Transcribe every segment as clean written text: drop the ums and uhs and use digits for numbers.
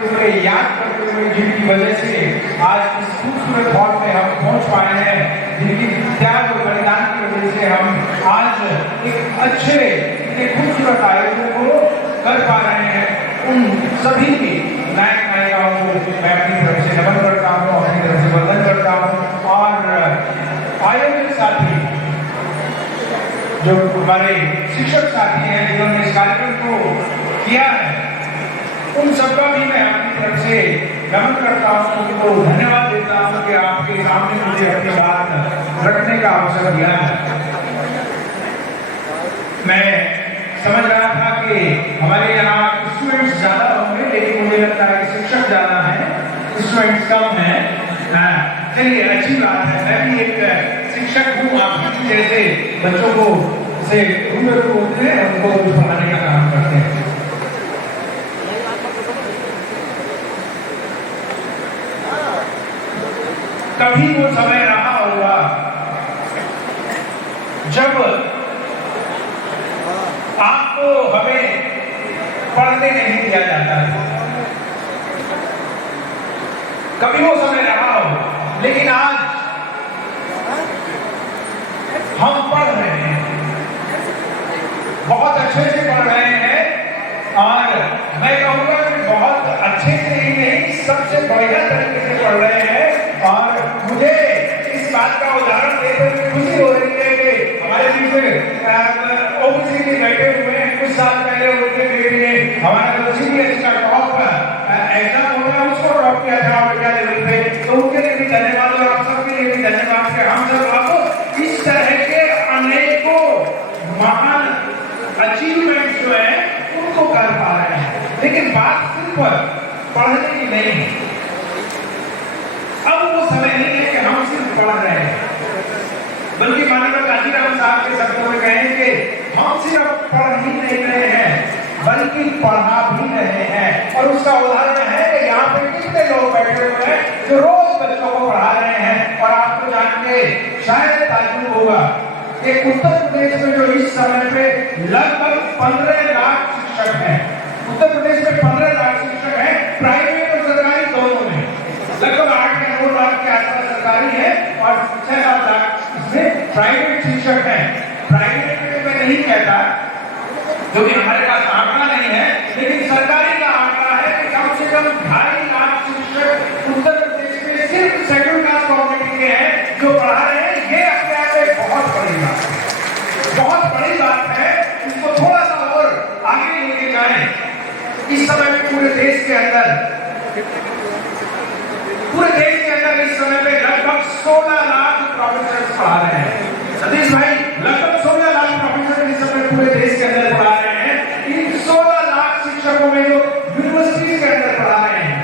याद करते हुए जिनकी वजह से आज इस खूबसूरत हॉल में हम पहुंच पाए हैं, जिनकी त्याग और बलिदान की वजह से हम आज एक अच्छे खूबसूरत आयोजन को कर पा रहे हैं, उन सभी की नायक नायिकाओं को मैं अपनी तरफ से नमन करता हूँ, अपनी तरफ से वंदन करता हूँ। और आयोजक साथी जो हमारे शिक्षक साथी हैं जिन्होंने इस कार्यक्रम को किया है, उन सबका भी मैं अपनी तरफ से नमन करता हूँ, उनको धन्यवाद देता हूँ कि आपके सामने मुझे अपनी बात रखने का अवसर दिया है। मैं समझ रहा था कि हमारे यहाँ स्टूडेंट्स ज्यादा होंगे, लेकिन मुझे लगता है कि शिक्षक ज्यादा हैं, स्टूडेंट्स कम हैं। चलिए अच्छी बात है, मैं भी एक शिक्षक हूँ, आप जैसे बच्चों को से रूबरू होते हैं, उनको पढ़ाने का काम करते हैं। कभी वो समय रहा होगा जब आपको हमें पढ़ने नहीं दिया जाता था, कभी वो समय रहा हो, लेकिन आज हम पढ़ रहे हैं, बहुत अच्छे से पढ़ रहे हैं, और मैं कहूँगा कि बहुत अच्छे से ही नहीं, सबसे बढ़िया तरीके से पढ़ रहे हैं। और मुझे इस बात का उदाहरण देकर खुशी हो रही है कि हमारे बीच में ओबीसी के बैठे हुए हैं, कुछ साल पहले उनके बेटे ने हमारा सीबीएसई का टॉप एग्जाम हो गया, उसको टॉप किया था इंडिया लेवल पे, तो उनके लिए भी धन्यवाद और आप सबके लिए भी धन्यवाद कि हम सब आपको इस तरह के अनेकों महान अचीवमेंट जो है उनको कर पा रहे हैं। लेकिन बात सिर्फ पढ़ने की नहीं है, अब वो समय नहीं है कि हम सिर्फ पढ़ रहे हैं, बल्कि माननीय कांशीराम साहब के शब्दों में कहें कि हम सिर्फ पढ़ ही नहीं रहे हैं, बल्कि पढ़ा भी रहे हैं। और उसका उदाहरण है कि यहाँ पे कितने लोग बैठे हुए हैं जो रोज बच्चों को पढ़ा रहे हैं। और आपको जान के शायद ताज्जुब होगा कि उत्तर प्रदेश में जो इस समय पे लगभग 15 लाख शिक्षक हैं, उत्तर प्रदेश में 15 लाख शिक्षक हैं, प्राइवेट और सरकारी दोनों में, लगभग 8 या 9 लाख के आसपास सरकारी है और 6-7 लाख इसमें प्राइवेट शिक्षक हैं। प्राइवेट में मैं नहीं कहता, जो कि हमारे पास आंकड़ा नहीं है, लेकिन सरकारी का आंकड़ा है कि कम से कम 2.5 लाख शिक्षक उत्तर प्रदेश में सिर्फ शेड्यूल कास्ट कम्युनिटी के हैं जो पढ़ा रहे हैं। ये अपने आप में बहुत बड़ी बात है, बहुत बड़ी बात है। इसको थोड़ा सा और आगे लेके जाएं। इस समय में पूरे देश के अंदर इस समय पे लगभग 16 लाख प्रोफेसर पढ़ा रहे हैं। सतीश भाई, लगभग 16 लाख प्रोफेसर इस समय पूरे देश के अंदर पढ़ा रहे हैं। इन 16 लाख शिक्षकों में जो यूनिवर्सिटी के अंदर पढ़ा रहे हैं,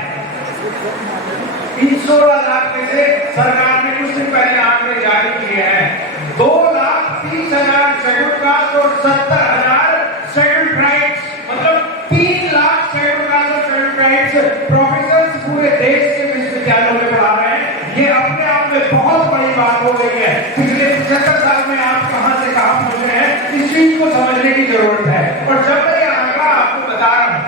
इन 16 लाख में से सरकार ने कुछ दिन पहले आंकड़े जारी किए हैं, 2,30,000 शेड्यूल कास्ट और 70,000 शेड्यूल ट्राइब्स, मतलब 3 लाख शेड्यूल कास्ट और शेड्यूल ट्राइब्स प्रोफेसर पूरे देश के विश्वविद्यालयों में पढ़ा रहे हैं। ये अपने आप में बहुत बड़ी बात हो गई है। पिछले 75 साल में आप कहां से कहां पहुंचे हैं, इस चीज को समझने की जरूरत है। और जब मैं ये आंकड़ा आपको बता रहा हूं,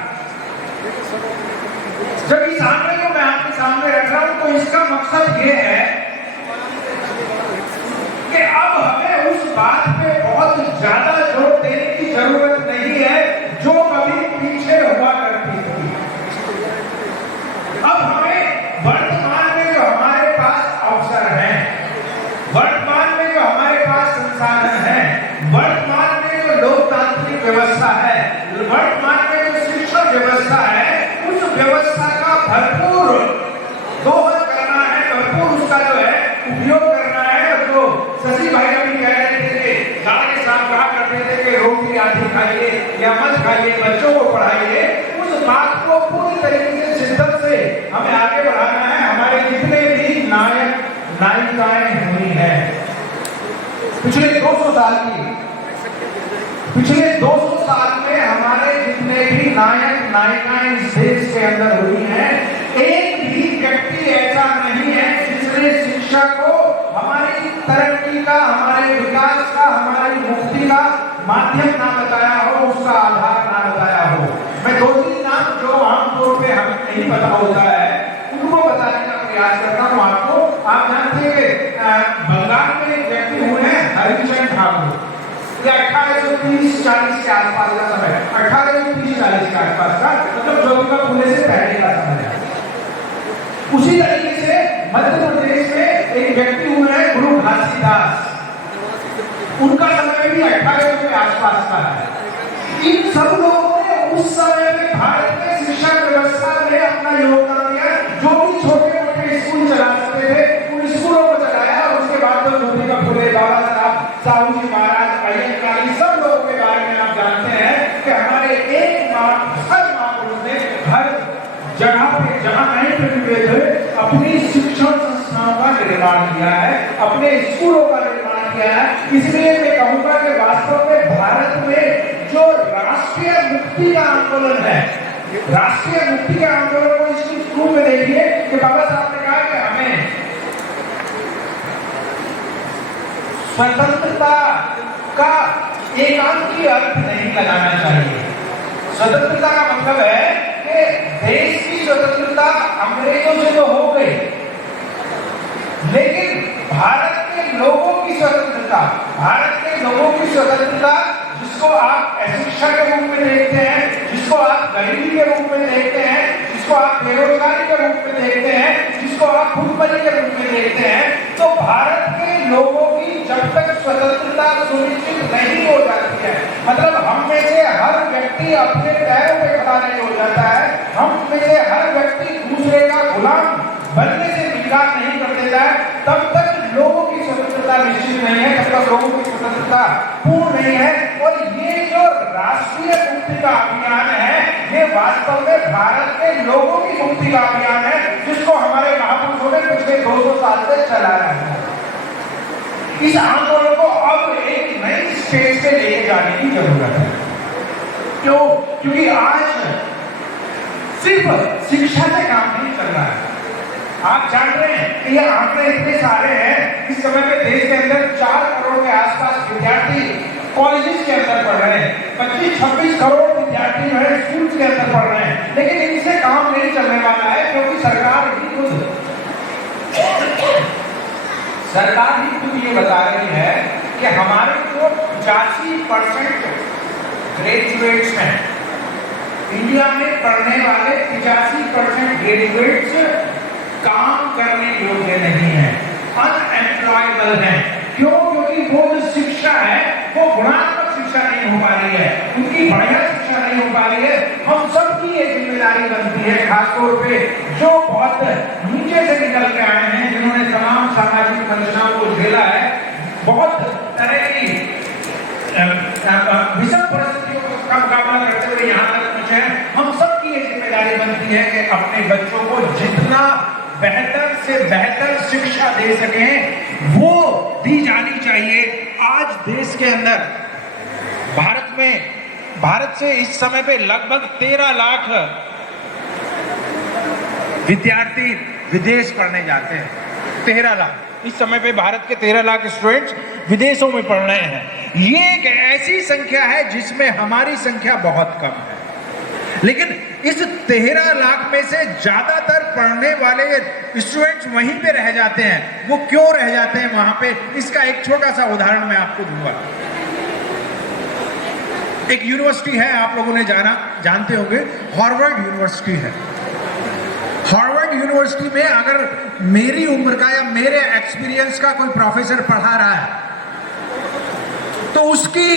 जब इस आंकड़े को मैं आपके सामने रख रहा हूं, तो इसका मकसद ये है कि अब हमें उस बात पे बहुत ज्यादा जोर देने की जरूरत नहीं है जो कभी पीछे हुआ करती थी। अब हमें वर्तमान में जो हमारे पास अवसर हैं, वर्तमान में जो हमारे पास संसाधन हैं, वर्तमान में जो लोकतांत्रिक व्यवस्था है, वर्तमान में जो शिक्षा व्यवस्था है, उस व्यवस्था का भरपूर दोहन करना है, भरपूर उसका जो है उपयोग करना है। जो शशि भाई अभी कह रहे थे कि गाने साहब कहा करते थे कि रोटी आधी खाइए या मत खाइए, बच्चों को पढ़ाइए, उस बात को पूरी तरीके से शिद्दत से हमें आगे बढ़ाना है। हमारे जितने भी नायक नायिकाएं हुई हैं पिछले 200 साल में, हमारे जितने भी नायक नायिकाएं इस देश के अंदर हुई हैं, एक भी व्यक्ति ऐसा नहीं है जिसने शिक्षा को हमारी तरक्की का, हमारे विकास का, हमारी मुक्ति का माध्यम ना बताया हो, उसका आधार ना बताया हो। मैं 2-3 नाम जो आमतौर पे हम नहीं पता होता है उनको बताने का प्रयास करता हूँ आपको। आप जानते हैं कि बंगाल में एक व्यक्ति हुए हैं हरिचंद ठाकुर, 1830-40 के आसपास का समय, 1830-40 के आसपास का, मतलब ज्योतिबा फुले से पहले का समय है। उसी तरीके से मध्य प्रदेश में एक व्यक्ति हुए हैं गुरु घासीदास, उनका समय भी 1800 के आसपास का है। इन सब लोगों ने उस समय में भारत में शिक्षा व्यवस्था में अपना योगदान दिया। जो भी छोटे मोटे स्कूल चला सकते थे उन स्कूलों को चलाया, और उसके बाद तो ज्योतिबा फुले, बाबा साहब, साहू जी महाराज, अय्यंगार, सब लोगों के बारे में आप जानते हैं कि हमारे एक हर महापुरुष ने हर जगह पे जहां कहीं पे भी गए थे अपनी शिक्षण संस्थाओं का निर्माण किया है, अपने स्कूलों का निर्माण किया है। इसलिए मैं कहूंगा कि वास्तव में भारत में जो राष्ट्रीय मुक्ति का आंदोलन है, राष्ट्रीय मुक्ति के आंदोलन को इस रूप में देखिए कि बाबा साहब ने कहा कि हमें स्वतंत्रता का एकांकी अर्थ नहीं लगाना चाहिए। स्वतंत्रता का मतलब है कि देश की स्वतंत्रता अंग्रेजों से तो हो गई, लेकिन भारत के लोगों की स्वतंत्रता, भारत के लोगों की स्वतंत्रता, जिसको आप अशिक्षा के रूप में देखते हैं, जिसको आप गरीबी के रूप में देखते हैं, जिसको आप बेरोजगारी के रूप में देखते हैं, जिसको आप भूखमरी के रूप में देखते हैं, तो भारत के लोगों की जब तक स्वतंत्रता सुनिश्चित नहीं हो जाती है, मतलब हम में से हर व्यक्ति अपने पैरों पे खड़ा नहीं हो जाता है, हम में से हर व्यक्ति दूसरे का गुलाम बनने से इनकार नहीं कर देता है, तब तक लोगों की स्वतंत्रता निश्चित नहीं है, तब तक लोगों की स्वतंत्रता पूर्ण नहीं है। और ये जो राष्ट्रीय मुक्ति का अभियान है, ये वास्तव में भारत के लोगों की मुक्ति का अभियान है, जिसको हमारे महापुरुषों ने पिछले 200 साल से चलाया है। इस आंदोलन को अब एक नई स्टेज पे लेके जाने की जरूरत है। क्यों? क्योंकि आज सिर्फ शिक्षा से काम नहीं चल रहा है। आप जान रहे हैं कि ये आंकड़े इतने सारे हैं, इस समय में देश के अंदर 4 करोड़ के आसपास विद्यार्थी कॉलेजेस के अंदर पढ़ रहे हैं, 25-26 करोड़ विद्यार्थी जो है स्कूल के अंदर पढ़ रहे हैं, लेकिन इनसे काम नहीं चलने वाला है, क्योंकि सरकार ही खुद ये बता रही है कि हमारे जो 85% ग्रेजुएट्स हैं, इंडिया में पढ़ने वाले 85% ग्रेजुएट्स काम करने योग्य नहीं है, अनएम्प्लॉयबल हैं। क्यों? क्योंकि वो जो शिक्षा है वो गुणात्मक शिक्षा नहीं हो पा रही है, उनकी बढ़िया शिक्षा नहीं हो पा रही है। हम सबकी ये जिम्मेदारी बनती है, खासतौर पे जो बहुत नीचे से निकल के आए हैं, जिन्होंने तमाम सामाजिक वंचनाओं को झेला है, बहुत तरह की विषम परिस्थितियों का मुकाबला करते हुए यहाँ तक पहुंचे हैं। हम सबकी ये जिम्मेदारी बनती है कि अपने बच्चों को जितना बेहतर से बेहतर शिक्षा दे सकें वो दी जानी चाहिए। आज देश के अंदर भारत से इस समय पे लगभग 13 लाख विद्यार्थी विदेश पढ़ने जाते हैं। 13 लाख इस समय पे भारत के 13 लाख स्टूडेंट्स विदेशों में पढ़ रहे हैं। ये एक ऐसी संख्या है जिसमें हमारी संख्या बहुत कम है, लेकिन इस 13 लाख में से ज्यादातर पढ़ने वाले स्टूडेंट्स वहीं पे रह जाते हैं। वो क्यों रह जाते हैं वहां पे? इसका एक छोटा सा उदाहरण मैं आपको दूंगा। एक यूनिवर्सिटी है, आप लोगों ने जानते होंगे, हार्वर्ड यूनिवर्सिटी है। हार्वर्ड यूनिवर्सिटी में अगर मेरी उम्र का या मेरे एक्सपीरियंस का कोई प्रोफेसर पढ़ा रहा है तो उसकी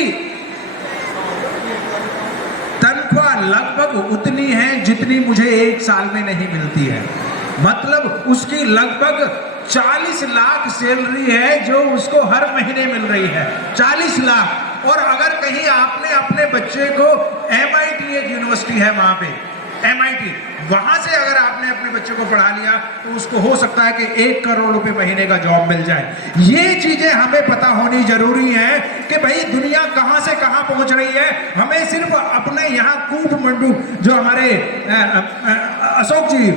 तनख्वाह लगभग उतनी है जितनी मुझे 1 साल में नहीं मिलती है। मतलब उसकी लगभग 40 लाख सैलरी है जो उसको हर महीने मिल रही है, 40 लाख। और अगर कहीं आपने अपने बच्चे को MIT, एक यूनिवर्सिटी है वहां पे, MIT, वहां से अगर आपने अपने बच्चे को पढ़ा लिया तो उसको हो सकता है कि 1 करोड़ रुपए महीने का जॉब मिल जाए। ये चीजें हमें पता होनी जरूरी है कि भाई दुनिया कहां से कहां पहुंच रही है। हमें सिर्फ अपने यहाँ कूटमंडू, जो हमारे अशोक जी,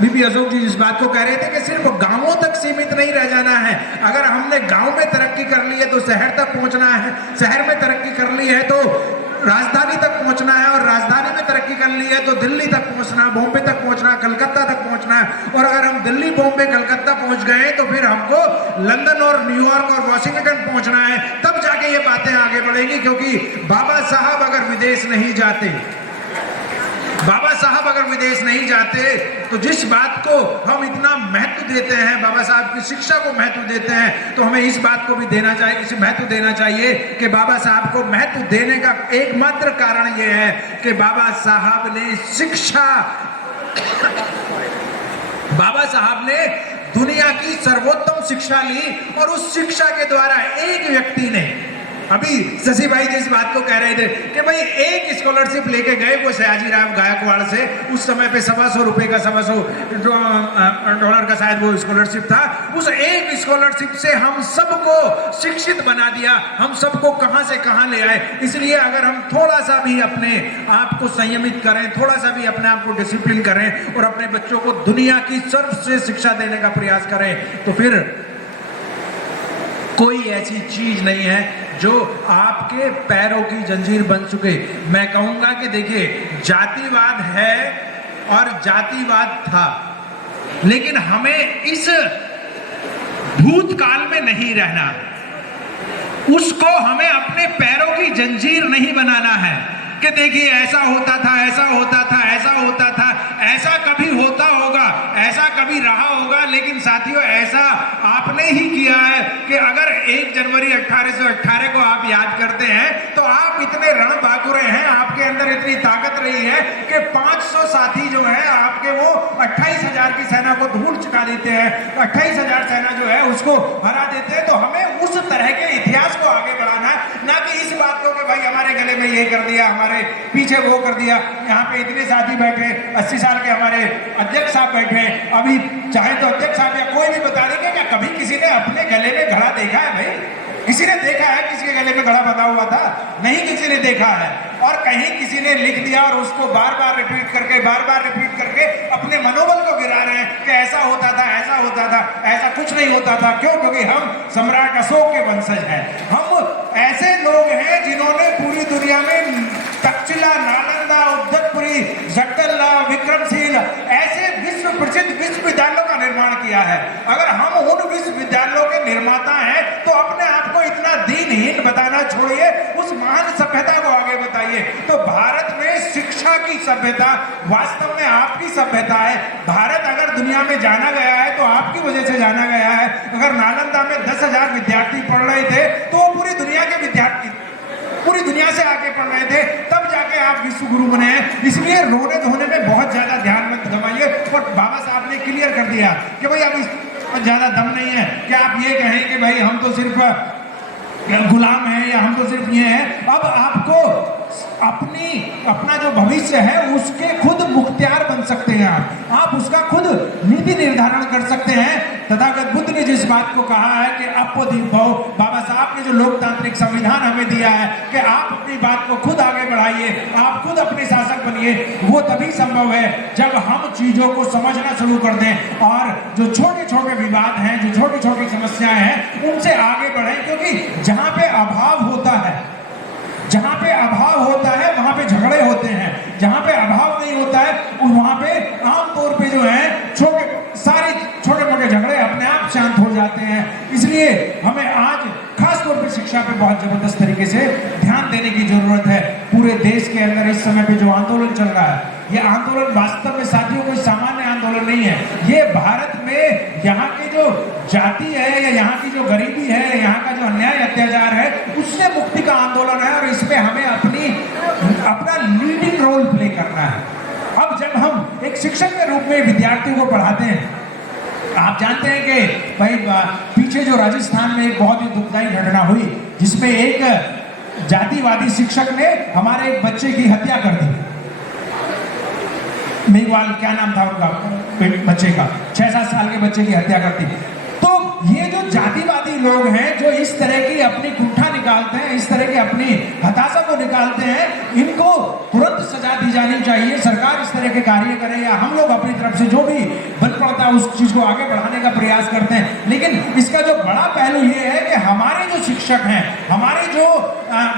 बीबी अशोक जी इस बात को कह रहे थे कि सिर्फ गांवों तक सीमित नहीं रह जाना है। अगर हमने गांव में तरक्की कर ली है तो शहर तक पहुंचना है, शहर में तरक्की कर ली है तो राजधानी तक पहुंचना है, और राजधानी में तरक्की निकलनी है तो दिल्ली तक पहुंचना, बॉम्बे तक पहुंचना, कलकत्ता तक पहुंचना है। और अगर हम दिल्ली, बॉम्बे, कलकत्ता पहुंच गए तो फिर हमको लंदन और न्यूयॉर्क और वॉशिंगटन पहुंचना है, तब जाके ये बातें आगे बढ़ेंगी। क्योंकि बाबा साहब अगर विदेश नहीं जाते, बाबा साहब अगर विदेश नहीं जाते तो जिस बात को हम इतना महत्व देते हैं, बाबा साहब की शिक्षा को महत्व देते हैं, तो हमें इस बात को भी देना चाहिए, इसे महत्व देना चाहिए कि बाबा साहब को महत्व देने का एकमात्र कारण यह है कि बाबा साहब ने शिक्षा, बाबा साहब ने दुनिया की सर्वोत्तम शिक्षा ली और उस शिक्षा के द्वारा एक व्यक्ति ने, अभी शशि भाई जिस बात को कह रहे थे कि भाई एक स्कॉलरशिप लेके गए वो सयाजी राव गायकवाड़ से, उस समय पे ₹125 का $125 का शायद वो स्कॉलरशिप था, उस एक स्कॉलरशिप से हम सबको शिक्षित बना दिया, हम सबको कहां से कहां ले आए। इसलिए अगर हम थोड़ा सा भी अपने आप को संयमित करें, थोड़ा सा भी अपने आप को डिसिप्लिन करें और अपने बच्चों को दुनिया की सर्वश्रेष्ठ शिक्षा देने का प्रयास करें, तो फिर कोई ऐसी चीज नहीं है जो आपके पैरों की जंजीर बन चुके। मैं कहूंगा कि देखिए, जातिवाद है और जातिवाद था, लेकिन हमें इस भूतकाल में नहीं रहना, उसको हमें अपने पैरों की जंजीर नहीं बनाना है कि देखिए ऐसा होता था, ऐसा होता था, ऐसा होता था, ऐसा कभी होता होगा, ऐसा कभी रहा होगा। लेकिन साथियों, ऐसा आपने ही किया है कि अगर 1 जनवरी 1818 को आप याद करते हैं तो आप इतने रणबांकुरे हैं, आपके अंदर इतनी ताकत रही है कि 500 साथी जो है आपके, वो 28,000 की सेना को धूल चुका देते हैं, 28,000 सेना जो है उसको हरा देते हैं। तो हमें उस तरह के इतिहास को आगे बढ़ाना है, ना कि इस बात को कि भाई हमारे गले में ये कर दिया, हमारे पीछे वो कर दिया। यहाँ पे इतने साथी बैठे, 80 साल के हमारे अध्यक्ष साहब बैठे हैं, अभी चाहे तो अध्यक्ष साहब या कोई भी बता देंगे क्या कभी किसी ने अपने गले में घड़ा देखा है? भाई किसी ने देखा है किसी के गले में घड़ा बंधा हुआ था? नहीं, किसी ने देखा है। और कहीं किसी ने लिख दिया और उसको बार बार रिपीट करके अपने मनोबल को गिरा रहे हैं कि ऐसा होता था, ऐसा होता था। ऐसा कुछ नहीं होता था। क्यों? क्योंकि हम सम्राट अशोक के वंशज हैं। हम ऐसे लोग हैं जिन्होंने पूरी दुनिया में तक्षशिला, नालंदा, उद्दतपुरी, जगदल्ला, विक्रमशील ऐसे विश्व प्रसिद्ध विश्वविद्यालयों का निर्माण किया है। अगर हम उन विश्वविद्यालयों के निर्माता हैं तो अपने आप को इतना दीनहीन बताना छोड़िए, उस महान सभ्यता को आगे बताइए। तो भारत में शिक्षा की सभ्यता वास्तव में आपकी सभ्यता है। भारत अगर दुनिया में जाना गया है तो आपकी वजह से जाना गया है। अगर नालंदा में 10,000 विद्यार्थी पढ़ रहे थे तो वो पूरी दुनिया के विद्यार्थी पूरी दुनिया से आगे पढ़ रहे थे, तब जाके आप विश्व गुरु बने हैं। इसलिए रोने धोने में बहुत ज्यादा ध्यान मत गवाइए। और बाबा साहब ने क्लियर कर दिया कि भाई अब इस ज्यादा दम नहीं है कि आप ये कहें कि भाई हम तो सिर्फ गुलाम हैं या हम तो सिर्फ ये हैं। अब आपको अपना जो भविष्य है उसके खुद मुख्तियार बन सकते हैं। आप उसका खुद नीति निर्धारण कर सकते हैं। तथागत बुद्ध ने जिस बात को कहा है कि अपो दीपो, बाबा साहब ने जो लोकतांत्रिक संविधान हमें दिया है कि आप अपनी बात को खुद आगे बढ़ाइए, आप खुद अपने शासक बनिए, वो तभी संभव है जब हम चीजों को समझना शुरू कर दें और जो छोटे छोटे विवाद हैं, जो छोटी छोटी समस्याएं हैं, उनसे आगे बढ़ें। क्योंकि जहां पे अभाव होता है, जहां पे अभाव होता है वहां पे झगड़े होते हैं। जहां पे अभाव नहीं होता है वहां पे आमतौर पे जो है सारे छोटे मोटे झगड़े अपने आप शांत हो जाते हैं। इसलिए हमें आज खास तौर पे शिक्षा पे बहुत जबरदस्त तरीके से ध्यान देने की जरूरत है। पूरे देश के अंदर इस समय पे जो आंदोलन चल रहा है, ये आंदोलन वास्तव में साथियों कोई सामान्य आंदोलन नहीं है। ये भारत में यहाँ की जो जाति है या यहाँ की जो गरीबी है, यहाँ का जो अन्याय अत्याचार है, उससे मुक्ति का आंदोलन है। और इसमें हमें अपना लीडिंग रोल प्ले करना है। अब जब हम एक शिक्षक के रूप में विद्यार्थियों को पढ़ाते हैं, आप जानते हैं कि भाई पीछे जो राजस्थान में एक बहुत ही दुखदायी घटना हुई जिसमें एक जातिवादी शिक्षक ने हमारे एक बच्चे की हत्या कर दी। मेघवाल क्या नाम था उनका बच्चे का, 6-7 साल के बच्चे की हत्या कर दी। तो ये जो जातिवादी लोग हैं जो इस तरह की अपनी कुंठा निकालते हैं, इस तरह की अपनी हताशा को निकालते हैं, इनको तुरंत सजा दी जानी चाहिए। सरकार इस तरह के कार्य करे या हम लोग अपनी तरफ से जो भी बन पड़ता है उस चीज को आगे बढ़ाने का प्रयास करते हैं। लेकिन इसका जो बड़ा पहलू ये है कि हमारे जो शिक्षक हैं, हमारे जो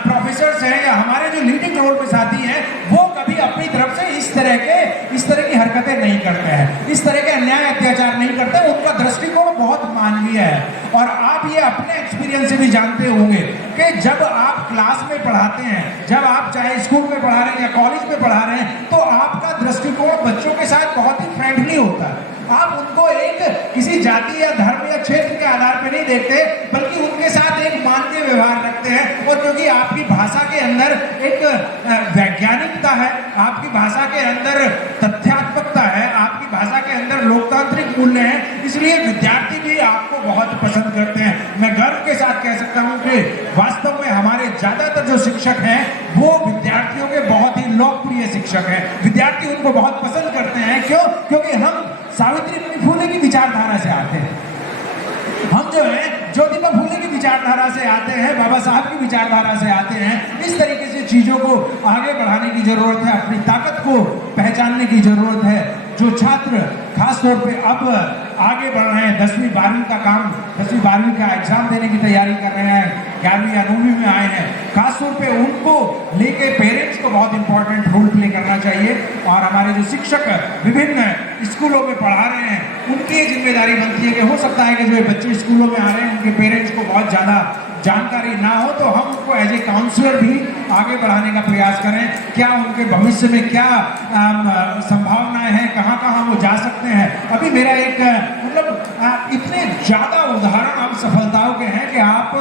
प्रोफेसर्स हैं या हमारे जो लीडिंग रोल पे साथी हैं, वो कभी अपनी तरफ से इस इस तरह की हरकतें नहीं करते हैं, इस तरह के अन्याय अत्याचार नहीं करते। उनका दृष्टिकोण बहुत मानवीय है। और आप ये अपने एक्सपीरियंस से भी जानते होंगे कि जब आप क्लास में पढ़ाते हैं, जब आप चाहे स्कूल में पढ़ा रहे हैं या कॉलेज में पढ़ा रहे हैं, तो आपका दृष्टिकोण बच्चों के साथ बहुत ही फ्रेंडली होता है। आप उनको एक किसी जाति या धर्म या क्षेत्र के आधार पर नहीं देखते, बल्कि उनके साथ एक मानवीय व्यवहार रखते हैं। और क्योंकि आपकी भाषा के अंदर एक वैज्ञानिकता है, आपकी भाषा के अंदर तथ्यात्मकता है, आपकी भाषा के अंदर लोकतांत्रिक मूल्य हैं, इसलिए विद्यार्थी भी आपको बहुत पसंद करते हैं। मैं गर्व के साथ कह सकता हूं कि वास्तव में हमारे ज्यादातर जो शिक्षक हैं वो विद्यार्थियों के बहुत ही लोकप्रिय शिक्षक हैं। विद्यार्थी उनको बहुत पसंद करते हैं। क्यों? क्योंकि हम सावित्री फुले की विचारधारा से आते हैं। हम जो है ज्योतिबा फुले की विचारधारा से आते हैं, बाबा साहब की विचारधारा से आते हैं। इस तरीके से चीजों को आगे बढ़ाने की जरूरत है, अपनी ताकत को पहचानने की जरूरत है। जो छात्र खासतौर पे अब आगे बढ़ रहे हैं, 10वीं 12वीं का काम, 10वीं 12वीं का एग्जाम देने की तैयारी कर रहे हैं, 11वीं या 9वीं में आए हैं, खासतौर पे उनको लेके पेरेंट्स को बहुत इंपॉर्टेंट रोल प्ले करना चाहिए। और हमारे जो शिक्षक विभिन्न स्कूलों में पढ़ा रहे हैं, उनकी ये जिम्मेदारी बनती है कि हो सकता है कि जो बच्चे स्कूलों में आ रहे हैं उनके पेरेंट्स को बहुत ज़्यादा जानकारी ना हो, तो हम उनको एज ए काउंसलर भी आगे बढ़ाने का प्रयास करें। क्या उनके भविष्य में क्या संभावनाएं हैं, कहाँ कहाँ वो जा सकते हैं। अभी मेरा एक मतलब इतने ज़्यादा उदाहरण अब सफलताओं के हैं कि आप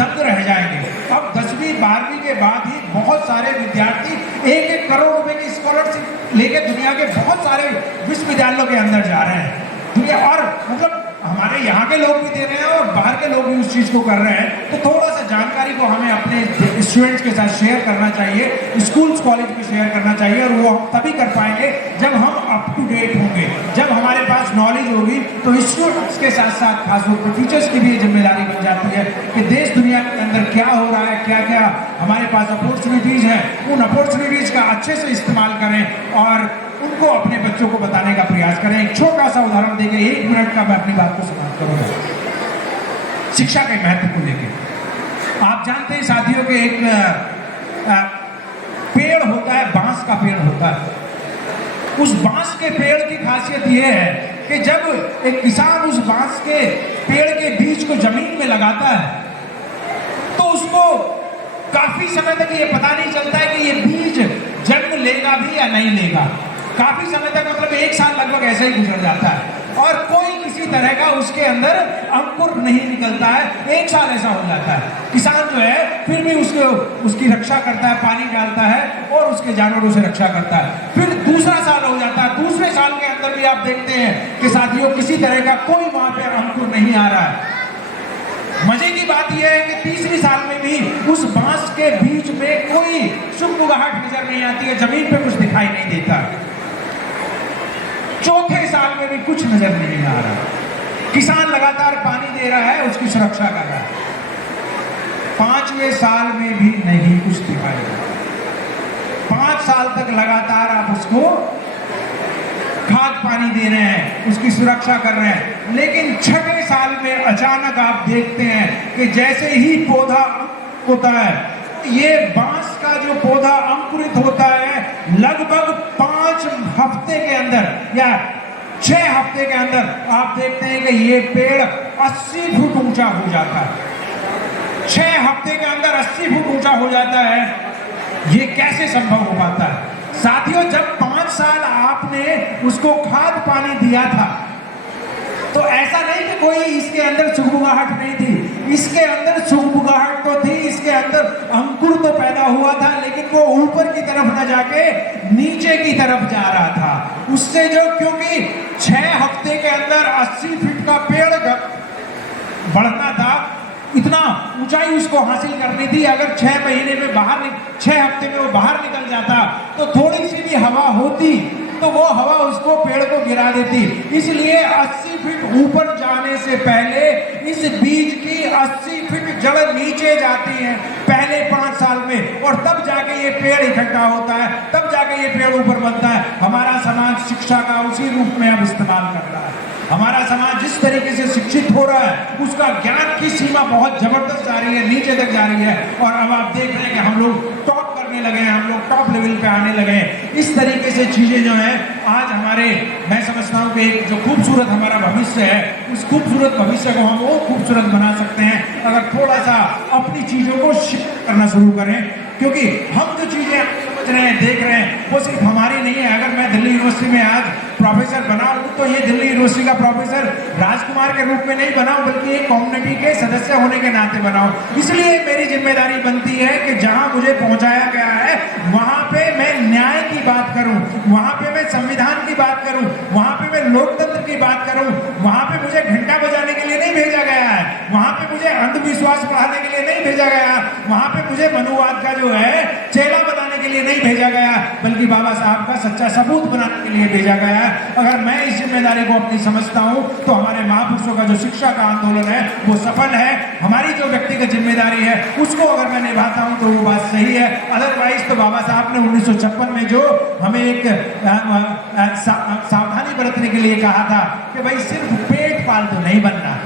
दंग रह जाएंगे। अब 10वीं 12वीं के बाद ही बहुत सारे विद्यार्थी 1-1 करोड़ रुपए की स्कॉलरशिप लेके दुनिया के बहुत सारे विश्वविद्यालयों के अंदर जा रहे हैं। दुनिया और मतलब हमारे यहाँ के लोग भी दे रहे हैं और बाहर के लोग भी उस चीज़ को कर रहे हैं। तो थोड़ा सा जानकारी को हमें अपने स्टूडेंट्स के साथ शेयर करना चाहिए, स्कूल्स कॉलेज में शेयर करना चाहिए। और वो हम तभी कर पाएंगे जब हम अप टू डेट होंगे, जब हमारे पास नॉलेज होगी। तो स्टूडेंट्स के साथ साथ खासतौर पर टीचर्स की भी ये जिम्मेदारी बन जाती है कि देश दुनिया के अंदर क्या हो रहा है, क्या क्या हमारे पास अपॉर्चुनिटीज़ हैं, उन अपॉर्चुनिटीज़ का अच्छे से इस्तेमाल करें और उनको अपने बच्चों को बताने का प्रयास करें। एक छोटा सा उदाहरण देकर 1 मिनट का मैं अपनी बात को समाप्त करूंगा। शिक्षा के महत्व को लेकर आप जानते हैं साथियों के एक पेड़ होता है, बांस का पेड़ होता है। उस बांस के पेड़ की खासियत यह है कि जब एक किसान उस बांस के पेड़ के बीज को जमीन में लगाता है तो उसको काफी समय तक ये पता नहीं चलता है कि ये बीज जन्म लेगा भी या नहीं लेगा। काफी समय तक मतलब 1 साल लगभग ऐसे ही गुजर जाता है और कोई किसी तरह का उसके अंदर अंकुर नहीं निकलता है। 1 साल ऐसा हो जाता है। किसान जो है फिर भी उसकी रक्षा करता है, पानी डालता है और उसके जानवरों से रक्षा करता है। फिर दूसरा साल हो जाता है, दूसरे साल के अंदर भी आप देखते हैं कि साथियों किसी तरह का कोई वहां पर अंकुर नहीं आ रहा है। मजे की बात यह है कि तीसरी साल में भी उस बांस के बीच में कोई सुगबुगाहट नजर नहीं आती है, जमीन पे कुछ दिखाई नहीं देता। चौथे साल में भी कुछ नजर नहीं आ रहा। किसान लगातार पानी दे रहा है, उसकी सुरक्षा कर रहा है। 5वें साल में भी नहीं कुछ दिखाई देता। 5 साल तक लगातार आप उसको खाद पानी दे रहे हैं, उसकी सुरक्षा कर रहे हैं, लेकिन 6वें साल में अचानक आप देखते हैं कि जैसे ही पौधा होता है, ये बांस का जो पौधा अंकुरित होता है लगभग 5 हफ्ते के अंदर या 6 हफ्ते के अंदर आप देखते हैं कि ये पेड़ 80 फुट ऊंचा हो जाता है। 6 हफ्ते के अंदर 80 फुट ऊंचा हो जाता है। ये कैसे संभव हो पाता है? साथियों, जब 5 साल आपने उसको खाद पानी दिया था तो ऐसा नहीं कि कोई इसके अंदर सुगबुगाहट नहीं थी। इसके अंदर सुगबुगाहट तो थी, इसके अंदर अंकुर तो पैदा हुआ था, लेकिन वो ऊपर की तरफ न जाके नीचे की तरफ जा रहा था। उससे जो क्योंकि 6 हफ्ते के अंदर 80 फीट का पेड़ बढ़ना था, इतना ऊंचाई उसको हासिल करनी थी। अगर 6 महीने में 6 हफ्ते में वो बाहर निकल जाता तो थोड़ी सी भी हवा होती तो वो हवा उसको पेड़ को गिरा देती। इसलिए 80 फीट ऊपर जाने से पहले इस बीज की 80 फीट जड़ नीचे जाती है पहले 5 साल में, और तब जाके ये पेड़ इकट्ठा होता है, तब जाके ये पेड़ ऊपर बनता है। हमारा समाज शिक्षा का उसी रूप में अब इस्तेमाल कर रहा है। हमारा समाज जिस तरीके से शिक्षित हो रहा है उसका ज्ञान की सीमा बहुत जबरदस्त जा रही है, नीचे तक जा रही है। और अब आप देख रहे हैं कि हम लोग टॉप करने लगे हैं, हम लोग टॉप लेवल पे आने लगे हैं। इस तरीके से चीजें जो है आज हमारे, मैं समझता हूँ कि जो खूबसूरत हमारा भविष्य है, उस खूबसूरत भविष्य को हम वो खूबसूरत बना सकते हैं अगर थोड़ा सा अपनी चीजों को शिफ्ट करना शुरू करें। क्योंकि हम जो चीजें समझ रहे हैं, देख रहे हैं, वो सिर्फ हमारी नहीं है। अगर मैं दिल्ली यूनिवर्सिटी में आज प्रोफेसर बना हूं तो ये दिल्ली यूनिवर्सिटी का प्रोफेसर राजकुमार के रूप में नहीं बना हूं, बल्कि एक कम्युनिटी के सदस्य होने के नाते बना हूं। इसलिए मेरी जिम्मेदारी बनती है कि जहां मुझे पहुंचाया गया है वहां पे मैं न्याय की बात करूं, वहां पे मैं संविधान की बात करूं, वहां पे मैं लोकतंत्र की बात करूं। वहां पे मुझे घंटा बजाने के लिए नहीं भेजा गया है, वहां पे मुझे अंधविश्वास बढ़ाने के लिए नहीं भेजा गया, वहां पे मुझे मनुवाद का जो है चेला बनाने के लिए नहीं भेजा गया, बल्कि बाबा साहब का सच्चा सबूत बनाने के लिए भेजा गया। अगर मैं इस जिम्मेदारी को अपनी समझता हूं तो हमारे महापुरुषों का जो शिक्षा का आंदोलन है वो सफल है। हमारी जो व्यक्तिगत जिम्मेदारी है उसको अगर मैं निभाता हूं तो वो बात सही है। अदरवाइज तो बाबा साहब ने 1956 में जो हमें एक सावधानी बरतने के लिए कहा था कि भाई सिर्फ पेट पालतू नहीं बनना,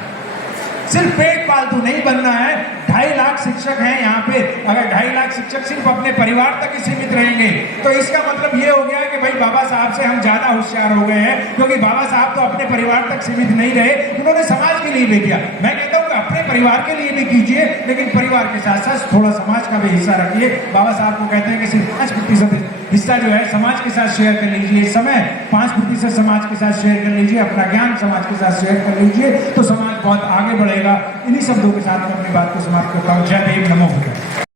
सिर्फ पेट पालतू नहीं बनना है। 2.5 लाख शिक्षक हैं यहाँ पे, अगर 2.5 लाख शिक्षक सिर्फ अपने परिवार तक ही सीमित रहेंगे तो इसका मतलब ये हो गया कि भाई बाबा साहब से हम ज्यादा होशियार हो गए हैं। क्योंकि बाबा साहब तो अपने परिवार तक सीमित नहीं रहे, उन्होंने समाज के लिए भी किया। मैं कहता हूँ कि अपने परिवार के लिए भी कीजिए, लेकिन परिवार के साथ साथ थोड़ा समाज का भी हिस्सा रखिए। बाबा साहब को कहते हैं कि सिर्फ 5% हिस्सा जो है समाज के साथ शेयर कर लीजिए, समय 5% समाज के साथ शेयर कर लीजिए, अपना ज्ञान समाज के साथ शेयर कर लीजिए, तो समाज बहुत आगे बढ़ेगा। इन्हीं शब्दों के साथ मैं अपनी बात को समाप्त करता हूँ। जय भीम, नमो बुद्धाय।